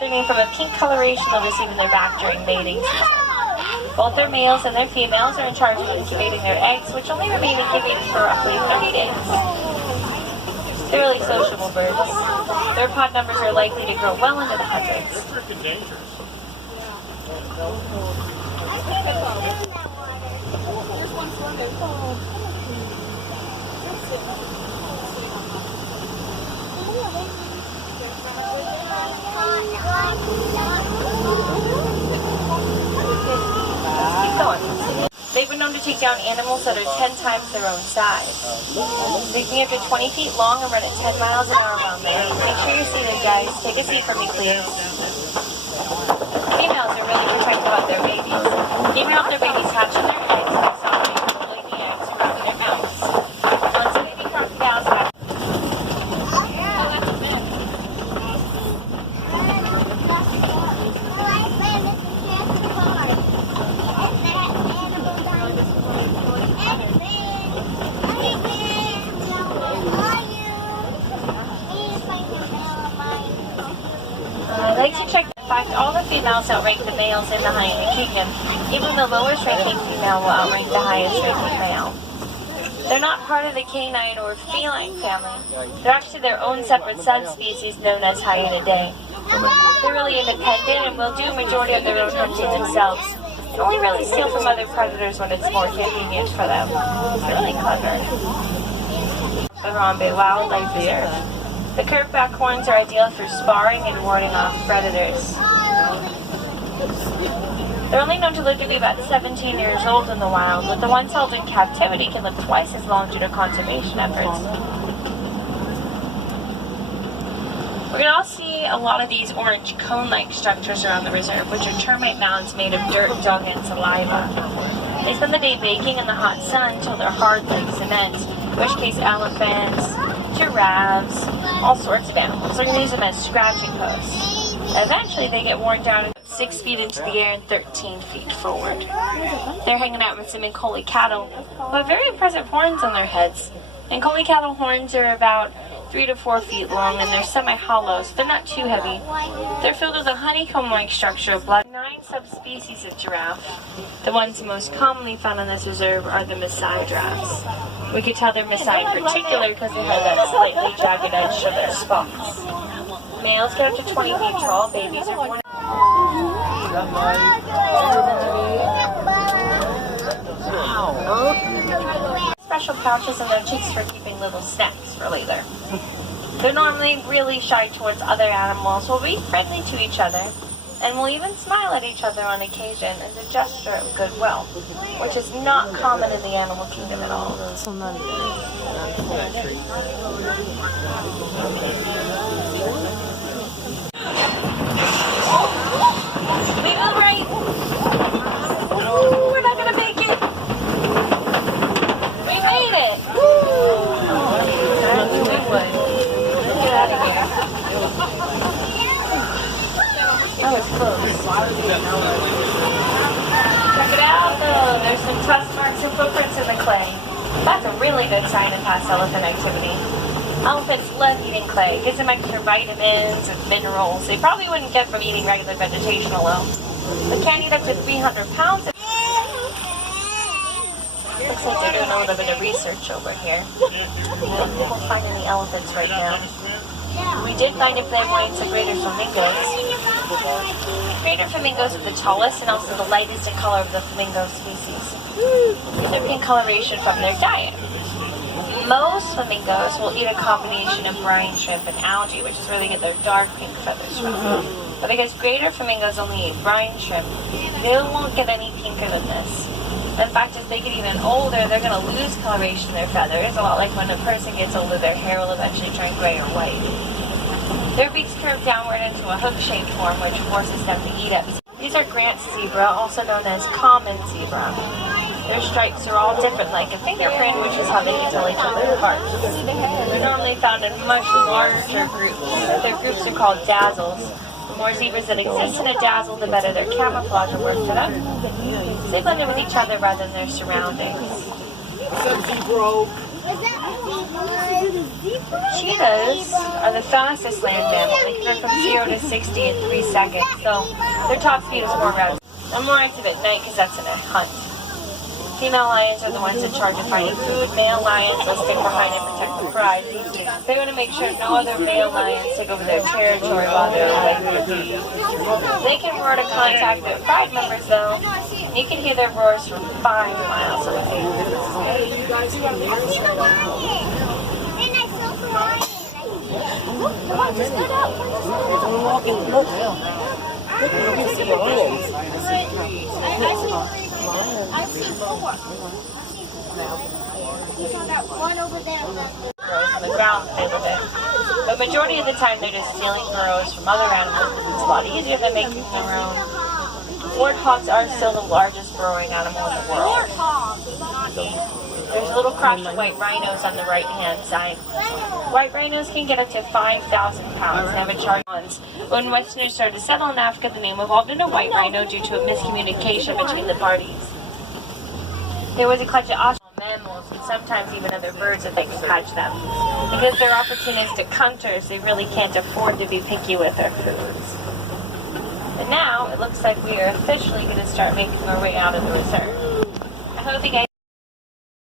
Their name from a pink coloration they'll receive in their back during mating season. Both their males and their females are in charge of incubating their eggs, which only remain incubated for roughly 30 days. They're really sociable birds. Their pod numbers are likely to grow well into the hundreds. They've been known to take down animals that are 10 times their own size. They can get up to 20 feet long and run at 10 miles an hour around there. Make sure you're seated, guys. Take a seat for me, please. Females are really protective about their babies. Even if their babies hatch in their eggs, they stop pulling the eggs and wrapping their mouths. Once a baby crocodiles hatch, I like to check. In fact, all the females outrank the males in the hyena kingdom. Even the lowest ranking female will outrank the highest ranking male. They're not part of the canine or feline family. They're actually their own separate subspecies known as hyenidae. They're really independent and will do a majority of their own hunting themselves. They only really steal from other predators when it's more convenient for them. They're really clever. The Harambe Wildlife Reserve. The curved back horns are ideal for sparring and warding off predators. They're only known to live to be about 17 years old in the wild, but the ones held in captivity can live twice as long due to conservation efforts. We're going to all see a lot of these orange cone-like structures around the reserve, which are termite mounds made of dirt, dung, and saliva. They spend the day baking in the hot sun until they're hard like cement, in which case elephants, giraffes, all sorts of animals are going to use them as scratching posts. Eventually, they get worn down 6 feet into the air and 13 feet forward. They're hanging out with some Nkoli cattle, who have very impressive horns on their heads. Nkoli cattle horns are about 3 to 4 feet long, and they're semi-hollow, so they're not too heavy. They're filled with a honeycomb-like structure of blood. 9 subspecies of giraffe. The ones most commonly found on this reserve are the Maasai giraffes. We could tell they're Maasai in particular because they have that slightly jagged edge to their spots. Males get up to 20 feet tall. Babies are born. Special pouches in their cheeks for keeping little snacks for later. They're normally really shy towards other animals, will be friendly to each other, and will even smile at each other on occasion as a gesture of goodwill, which is not common in the animal kingdom at all. We move right. Ooh, we're not gonna make it. We made it. I knew we would. Get out of here. That was close. Check it out though. There's some tusk marks and footprints in the clay. That's a really good sign of past elephant activity. Elephants love eating clay. It gives them extra vitamins and minerals they probably wouldn't get from eating regular vegetation alone. They can eat up to 300 pounds. Looks like they're doing a little bit of research over here. We won't find any elephants right now. We did find a flamboyance of greater flamingos. Greater flamingos are the tallest and also the lightest in color of the flamingo species. Their pink coloration from their diet. Most flamingos will eat a combination of brine shrimp and algae, which is where they get their dark pink feathers from. But because greater flamingos only eat brine shrimp, they won't get any pinker than this. In fact, as they get even older, they're going to lose coloration in their feathers, a lot like when a person gets older, their hair will eventually turn gray or white. Their beaks curve downward into a hook-shaped form, which forces them to eat it. These are Grant's zebra, also known as common zebra. Their stripes are all different, like a fingerprint, which is how they can tell each other apart. They're normally found in much larger groups. Their groups are called dazzles. The more zebras that exist in a dazzle, the better their camouflage will work for them. So they blend in with each other rather than their surroundings. What's up, zebra? Cheetahs are the fastest land mammal. They can go from 0 to 60 in 3 seconds, so their top speed is more rapid. They're more active at night because that's in a hunt. Female lions are the ones in charge of finding food. Male lions will stick behind and protect the pride. They want to make sure no other male lions take over their territory while they're away. They can roar to contact their pride members, though. And you can hear their roars from 5 miles away. I see 4. One over there. Burrows on the ground they live in. But majority of the time they're just stealing burrows from other animals. It's a lot easier than making their own. Warthogs are still the largest burrowing animal in the world. There's a little cross of white rhinos on the right-hand side. White rhinos can get up to 5,000 pounds and have a charge. When Westerners started to settle in Africa, the name evolved into white rhino due to a miscommunication between the parties. There was a clutch of occasional mammals and sometimes even other birds that they could catch them. Because they're opportunistic hunters, they really can't afford to be picky with their foods. And now, it looks like we are officially going to start making our way out of the reserve. I hope you guys